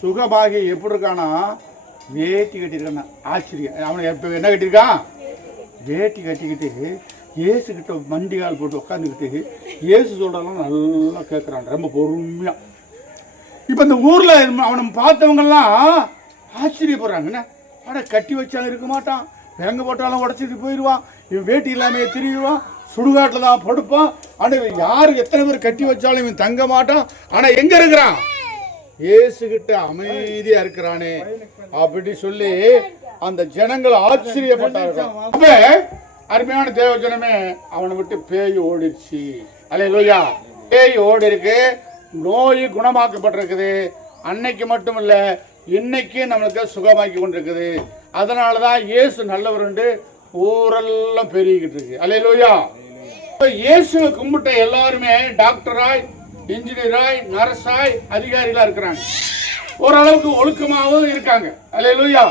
சுகபாகியம் எப்படி இருக்கானா வேட்டி கட்டியிருக்கான ஆச்சரியம். அவனை எப்போ என்ன கட்டியிருக்கான்? வேட்டி கட்டிக்கிட்டு ஏசு கிட்ட மண்டிகால் போட்டு உட்காந்துக்கிட்டு ஏசு சொல்கிறதெல்லாம் நல்லா கேட்குறான் ரொம்ப பொறுமையாக இப்போ இந்த ஊரில் அவனை பார்த்தவங்கெல்லாம் ஆச்சரியப்படுறாங்க. என்ன? அட கட்டி வச்சாலும் இருக்க மாட்டான். எங்கே போட்டாலும் உடச்சிட்டு போயிடுவான். இவன் வேட்டி இல்லாமல் திரியுவான். சுடுகாட்டில் தான் படுப்பான். ஆனால் இவன் யார்? எத்தனை பேர் கட்டி வச்சாலும் இவன் தங்க மாட்டான். ஆனால் எங்கே இருக்கிறான்? இயேசுகிட்ட அமைதியாக இருக்கிறானே அப்படி சொல்லி அந்த ஜனங்கள் ஆச்சரியப்பட்டார்கள். அருமையான தேவ ஜனமே அவனை விட்டு பேய் ஓடிடுச்சு. அல்லையா பேய் ஓடி இருக்கு நோய் குணமாக்கப்பட்டிருக்குது. அன்னைக்கு மட்டும் இல்ல இன்னைக்கு நம்மளுக்கு சுகமாக்கி கொண்டிருக்குது. அதனால தான் இயேசு நல்லவர் ஊரெல்லாம் பெருகிக்கிட்டு இருக்கு. அல்லையா இப்ப இயேசுவை கும்பிட்ட எல்லாருமே டாக்டராய் இன்ஜினியராய் நர்ஸாய் அதிகாரிகளாக இருக்கிறாங்க. ஓரளவுக்கு ஒழுக்கமாகவும் இருக்காங்க. அலையலூயா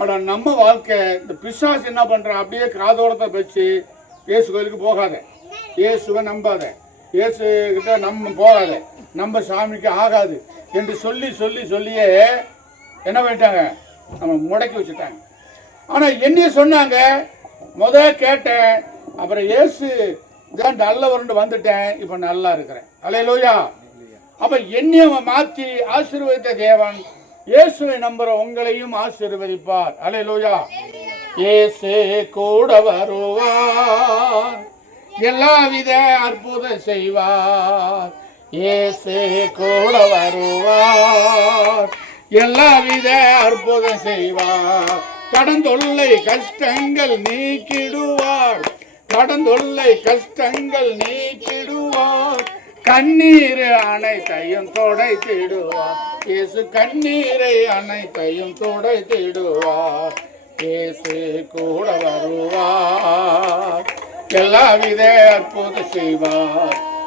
ஆனால் நம்ம வாழ்க்கை இந்த பிசாசு என்ன பண்ணுறான் அப்படியே காதோரத்தை வச்சு இயேசு கோயிலுக்கு போகாத. இயேசுவை நம்பாத. இயேசு கிட்ட நம்ம போகாத. நம்ம சாமிக்கு ஆகாது என்று சொல்லி சொல்லி சொல்லியே என்ன பண்ணிட்டாங்க? நம்ம முடக்கி வச்சுட்டாங்க. ஆனால் என்னைய சொன்னாங்க முத கேட்டேன். அப்புறம் இயேசு தான் நல்லவர்னு வந்துட்டேன் இப்போ நல்லா இருக்கிறேன். அலே லோயா அப்போ என்னையவன் மாற்றி ஆசீர்வதித்த தேவன் இயேசுவை நம்புற உங்களையும் ஆசீர்வதிப்பார். அலையலோயா இயேசு கூட வருவார். எல்லாவித அற்புதம் செய்வார். இயேசு கூட வருவார். எல்லாவித அற்புதம் செய்வார். கடந்தொல்லை கஷ்டங்கள் நீக்கிடுவார். கடந்தொல்லை கஷ்டங்கள் நீக்கிடுவார். கண்ணீர் அனைத்தையும் தொடைத்திடுவார். இயேசு கண்ணீரை அனைத்தையும் தொடைத்திடுவார். இயேசு கூட வருவார். எல்லாவித அற்புதம் செய்வார்.